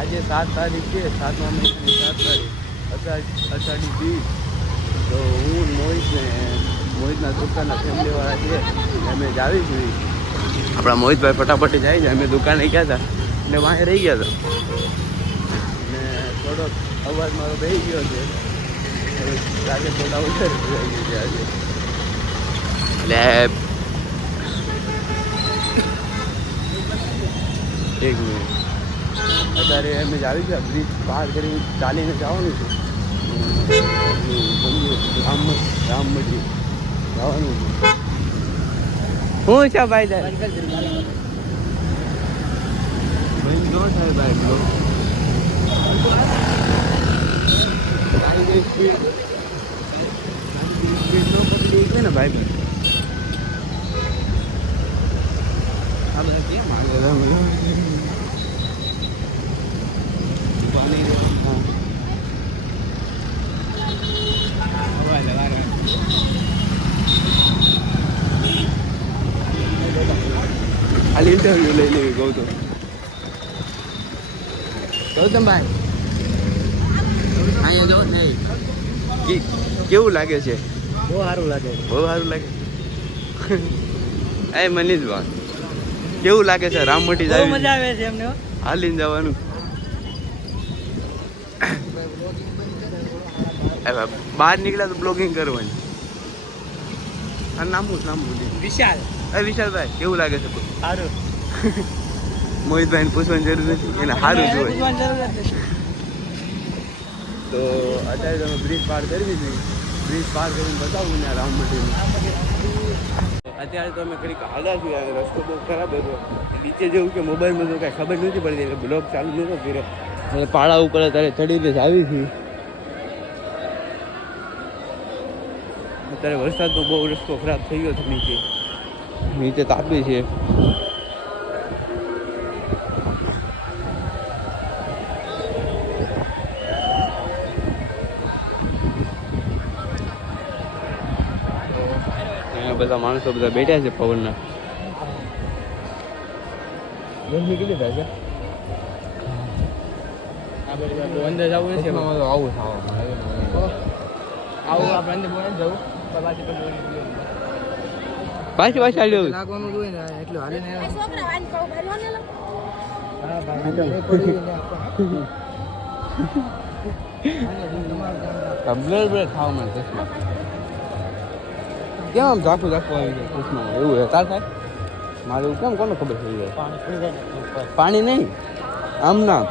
આજે સાત તારીખ છે, સાતમા મહિનાની સાત તારીખ, અષાઢ, અષાઢી બીજ. તો હું મોહિતને મોહિતના દુકાનના ફેમિલીવાળા છે, અમે જ આવી જોઈએ આપણા મોહિતભાઈ ફટાફટ જાય છે અમે દુકાને ગયા હતા, એટલે વાંહે રહી ગયા હતા. ને થોડોક અવાજ મારો બેસી ગયો છે. આજે થોડા વધારે થઈ ગયો છે આજે. એટલે એક મિનિટ. અત્યારે અમે જ આવી ગયા બ્રિજ પાર કરી ચાલીને જવાનું છે. રામ રામ મંદિર. જવાનું છે. હું છે ભાઈ ભાઈ આ બધા કેમ આગળ ખાલી ઇન્ટરવ્યુ લઈ લેવી કહું તો. ગૌતમભાઈ અહીંયા જો નહીં કેવું લાગે છે? બહુ સારું લાગે. બહુ સારું લાગે. એ મનીષ બા કેવું લાગે છે? રામમટી મોટી જાવી? મજા આવે છે એમને હાલીને જવાનું એ બા- બહાર નીકળ્યા તો બ્લોગિંગ કરવાની. નામ શું નામ વિશાલ. એ વિશાલભાઈ કેવું લાગે છે સારું. મોહિતભાઈને પૂછવાની જરૂર નથી એને સારું જોઈએ. તો અત્યારે તમે બ્રિજ પાર કરવી નહીં બ્રિજ પાર કરીને બતાવું ને રામ મંદિર. અત્યારે તો અમે ઘડીક હાલ્યા છીએ રસ્તો બહુ ખરાબ હતો. નીચે જેવું કે મોબાઈલમાં તો કાંઈ ખબર નથી પડતી એટલે બ્લોગ ચાલુ નહોતો કર્યો. પાડા પાળા ઉપર અત્યારે ચડીને જ આવી હતી અત્યારે વરસાદનો બહુ રસ્તો ખરાબ થઈ ગયો છે નીચે. નીચે તાપી છે. બધા માણસો બધા બેઠા છે પવનના. ગરમી કેટલી થાય છે? અંદર જવું નથી આવું આવું આપણે અંદર જવું. પાછી પાછી હાલ્યો લાગવાનું હોય ને એટલું હાલીને આવ્યા. છોકરા આને કહું ભાઈ લોને હા ભાઈ એ પડી ગયું ને આપણે. આને જો તમારે ત્યાં બ્લર બ્લર ખાવા મળે ચશ્મા કેમ આમ આવી જાય ચશ્મામાં એવું હે તાર થાય? મારે એવું કેમ કોને ખબર થઈ જાય? પાણી નહીં? આમ ના.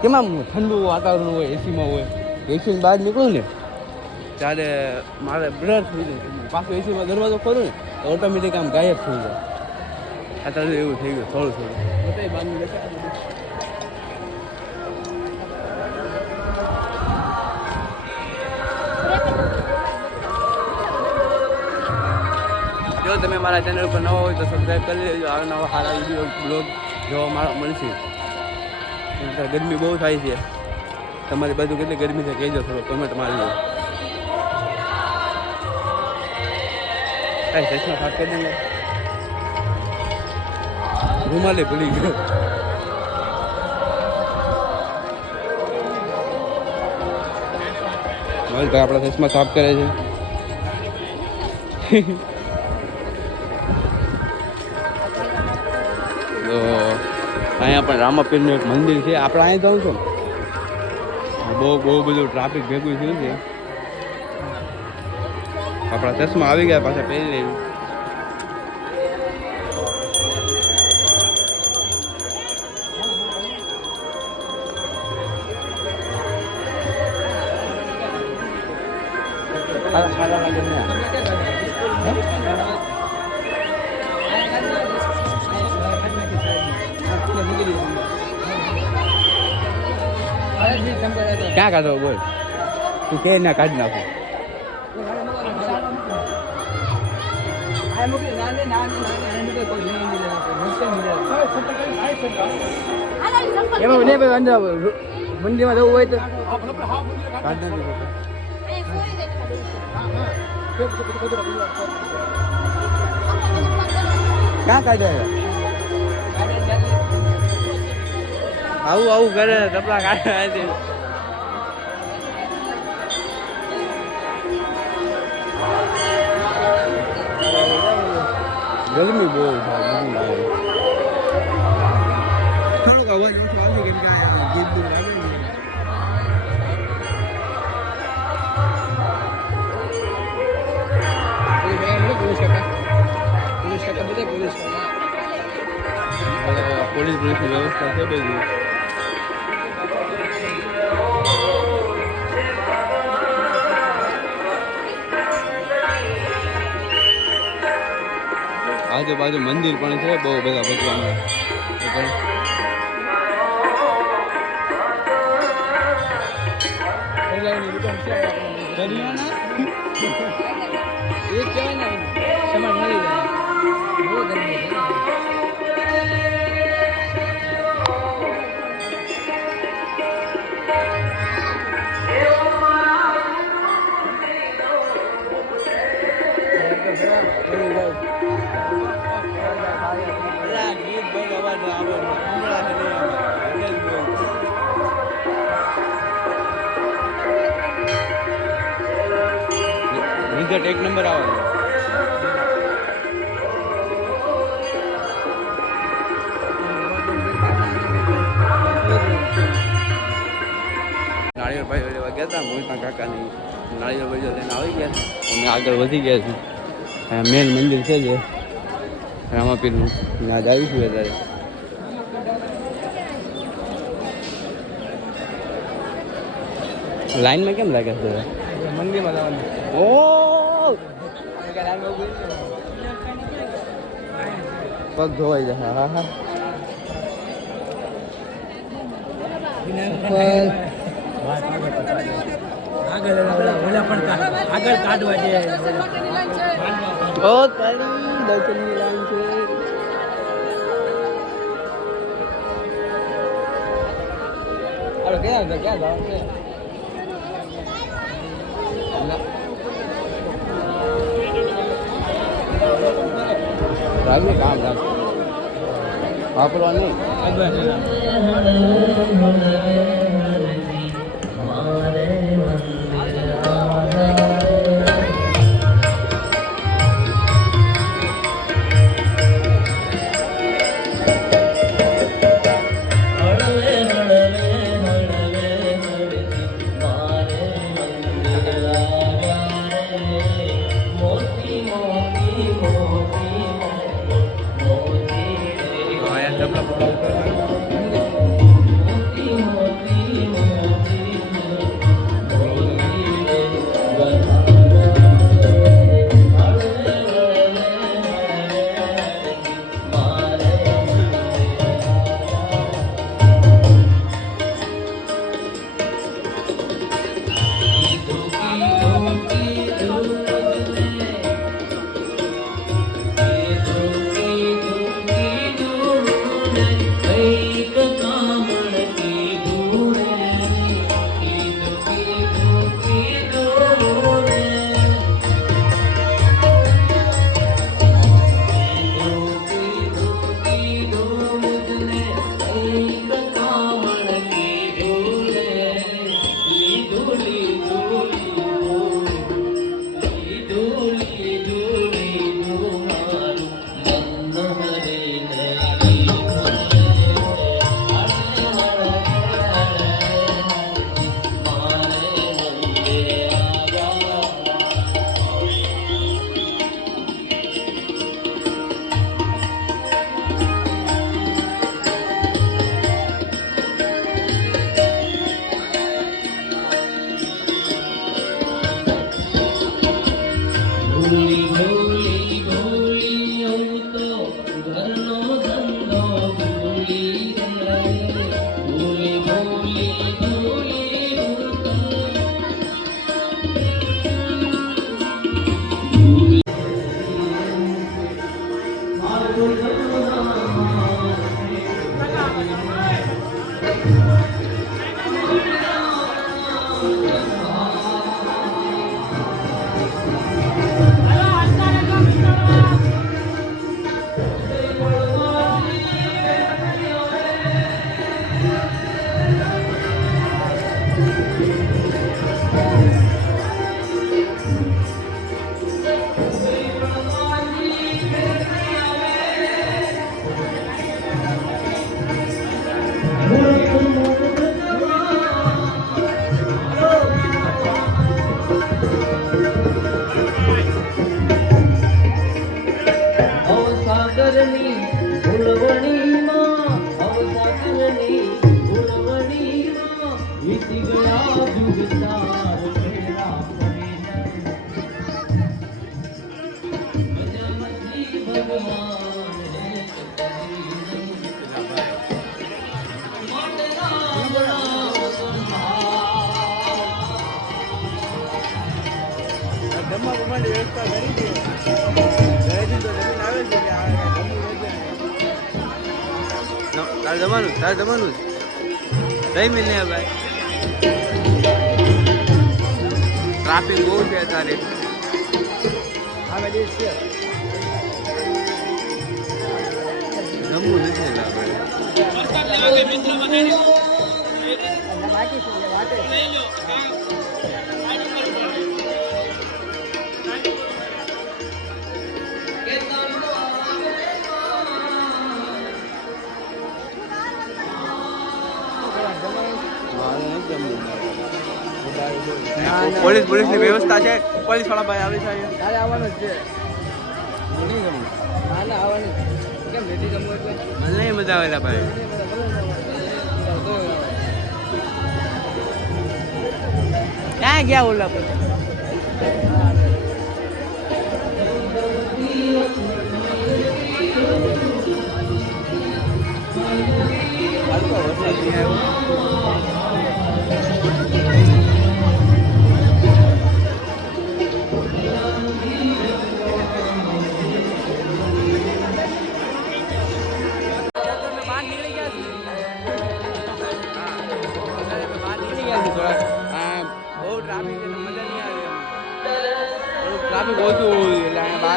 કેમ આમ ઠંડુ વાતાવરણ હોય એસીમાં હોય? એસીની બહાર નીકળું ને? ત્યારે મારે બ્લર થઈ જાય. પાછું એસીમાં દરવાજો ખોલું ને, તો ઓટોમેટિક આમ ગાયબ થઈ જાય. અત્યારે એવું થઈ ગયું, થોડું થોડું. જો તમે મારા ચેનલ પર નવા હોય તો સબસ્ક્રાઈબ કરી લેજો. આવા નવા સારા વીડિયો બ્લોગ જોવા મારા મળશે. ગરમી બહુ થાય છે. તમારી બાજુ કેટલી ગરમી છે, કહેજો થોડો કમેન્ટ મારજો કાંઈ ચશ્મા સાફ કરી ભૂલી ગયો. મહેશભાઈ આપણા ચશ્મા સાફ કરે છે. તો અહીંયા પણ રામાપીરનું એક મંદિર છે. આપણે અહીંયા જાઉં છું. બહુ બહુ બધું ટ્રાફિક ભેગું થયું છે. આપણા ચશ્મા આવી ગયા પાછા પહેરી લેવી. ક્યાં કાઢો બોલ? તું કે ના કાઢી નાખું. એમાં મને ભાઈ અંદર મંદિરમાં જવું હોય તો ક્યાં કાયદો કાઢ્યા આવું આવું કરે કપડા કાઢે ગરમી બહુ થાય લાગે થોડોક અવાજ ઓછો આવે કેમ કે ગીત કાકા. હવે પોલીસ પોલીસની વ્યવસ્થા છે બધી. આજુબાજુ મંદિર પણ છે બહુ બધા ભગવાન. એ કહેવાય ને સમાન મળી જાય. બહુ ગરમી છે. રિઝલ્ટ એક નંબર આવે. છે. નાળિયેર ભાઈ લેવા ગયા હતા મોહિતા કાકાની નાળિયેર ભાઈ લઈને આવી ગયા. અમે આગળ વધી ગયા છે મેન મંદિર છે જે રામાપીરનું. ત્યાં જ આવીશું અત્યારે. લાઈનમાં કેમ લાગે છે? મંદિરમાં જવાનું. ઓ પગ ધોવાઈ જશે હા હા આગળ કાઢવા છે ઓ તારી દર્શનની લાઈન છે. છે રાગને કામ રાખ વાપરવા નહીં. જમવા બમવાની વ્યવસ્થા કરી છે. ઘરેથી તો જમીન આવે છે એટલે તારે જમવાનું તારે જમવાનું દહીં મિલ ને ભાઈ. ટ્રાફિક બહુ છે અત્યારે. આવે દેશ છે. જમવું નથી આપણે. બાકી છે વાટે પોલીસ પોલીસની વ્યવસ્થા છે. પોલીસવાળા ભાઈ આવે છે અહીંયા. આવવાનું જ છે. મને મજા આવેલા ભાઈ. ક્યાં ગયા ઓલા પછી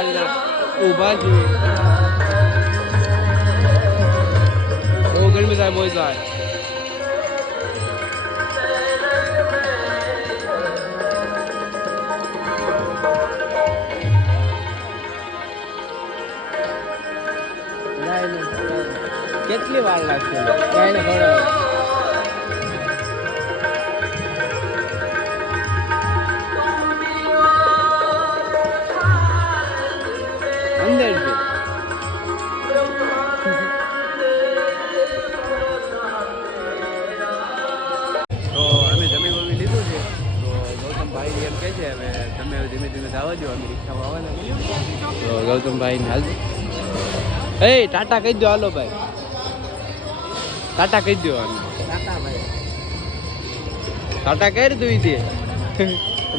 બહાર ઊભા બહુ ગરમી થાય મોજ થાય. કેટલી વાર લાગશે? ગાયને ખવડાવે રિક્ષામાં આવવાના છીએ. તો ગૌતમભાઈ હાલ. એ ટાટા કહી દો હાલો ભાઈ. ટાટા કહી દો આને ટાટા કહી દઉં તે.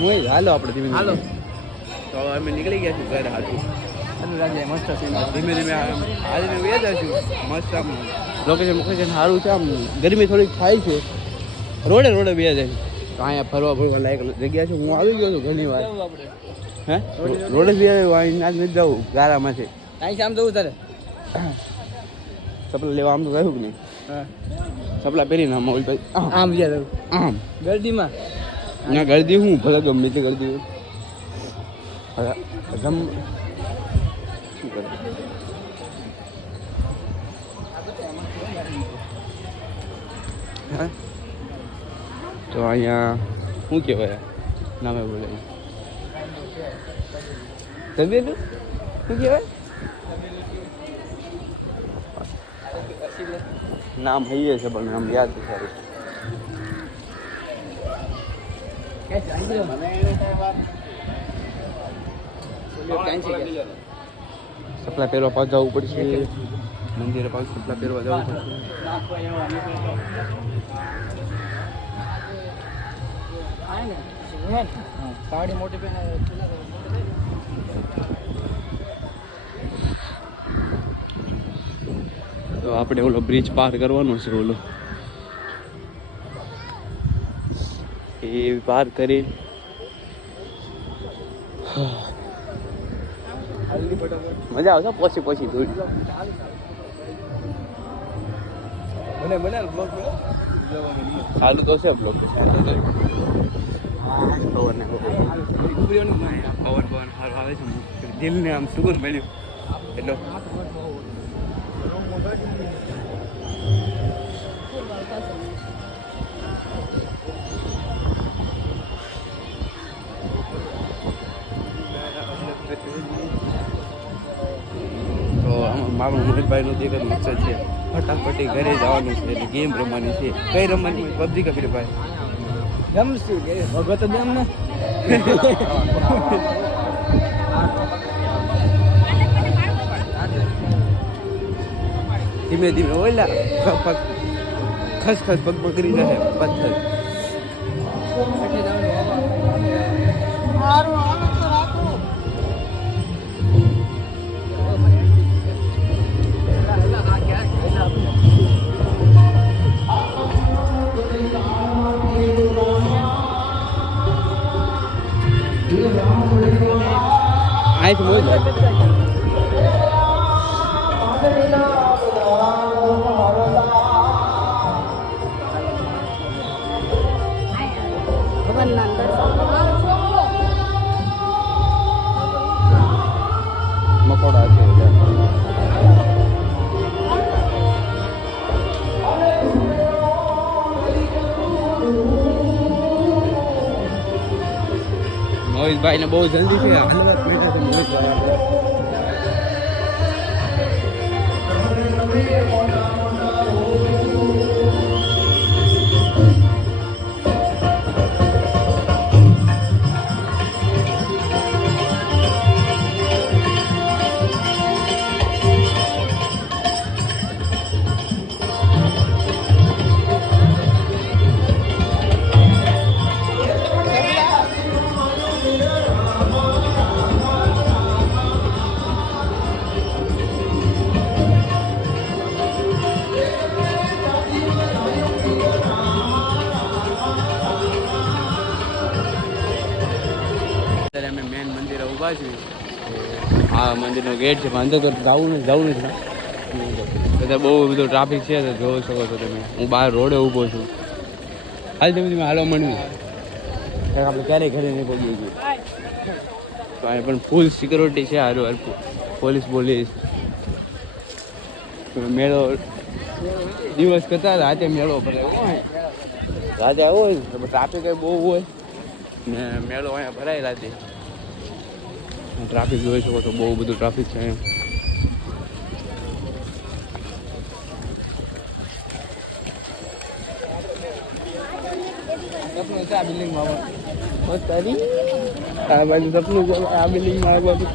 હું હાલો આપણે ધીમે. હાલો. તો અમે નીકળી ગયા છીએ ઘરે હાથું અનુરાજે મસ્ત સીન ધીમે ધીમે આજે વ્યાજ આવીશું મસ્ત આમ લોકેશન લોકેશન સારું છે આમ. ગરમી થોડીક થાય છે. રોડે રોડે બે જાય તો અહીંયા ફરવા ફરવા લાયક જગ્યા છે. હું આવી ગયો છું ઘણી વાર હે? રોડ જ અહીં ના જ નથી જવું ગારામાં છે અહીં શામ જવું તારે? સપલા લેવા આમ તો કહ્યું કે નહીં? હા. ચપલા પહેરીને આમ ઓલ ભાઈ. આમ. આમ ગયા જવું આમ. ગરદીમાં? ના ગરદી હું? ભલે ગમે તે ગરદી ગમ શું કરે? તો અહીંયા શું કહેવાય? નામે બોલે. તબિયત શું કહેવાય નામ હૈયે છે પણ નામ યાદ છે સારું સપલા પહેરવા પાછું જવું પડશે મંદિરે પાછું સપલા પહેરવા જવું પડશે પાવડી મોટી તો આપણે ઓલો બ્રિજ પાર કરવાનો છે ઓલો. એ પાર કરી. મજા આવશે પોસી પોસી થોડી. મને મને બ્લોગ સારું તો છે તો પવન પવન આવે છે દિલને આમ સુગર મળ્યું. એટલો મારું મોહિતભાઈનું જે કંઈ મકસદ છે ફટાફટી ઘરે જવાનું છે એટલે ગેમ રમવાની છે. કઈ રમવાની? પબજી કે ફ્રી ફાયર જમશું કે ભગત જમ ને ધીમે ધીમે ઓલા પગ ખસ ખસ પગ પકડી રહે પથ્થર અહીંથી મોજ મોહિતભાઈ ને બહુ જલ્દી છે. Thank બેઠા આ મંદિરનો ગેટ છે વાંધો અંદર તો જવું નથી જવું નથી બધા બહુ બધો ટ્રાફિક છે તો જોઈ શકો છો તમે. હું બહાર રોડે ઊભો છું. હાલ તમે તમે હાલો મંડવી. આપણે ક્યારેય ઘરે નહીં પહોંચી છીએ. તો અહીંયા પણ ફૂલ સિક્યોરિટી છે હારું હાર. પોલીસ પોલીસ મેળો દિવસ કરતા રાતે મેળો ભરાય. રાતે આવો હોય ટ્રાફિક બહુ હોય. ને મેળો અહીંયા ભરાય રાતે. ટ્રાફિક જોઈ શકો છો બહુ બધું ટ્રાફિક છે અહીંયા સપનું છે આ બિલ્ડિંગમાં બસ તારી? આ બાજુ સપનું આ બિલ્ડિંગમાં બાજુ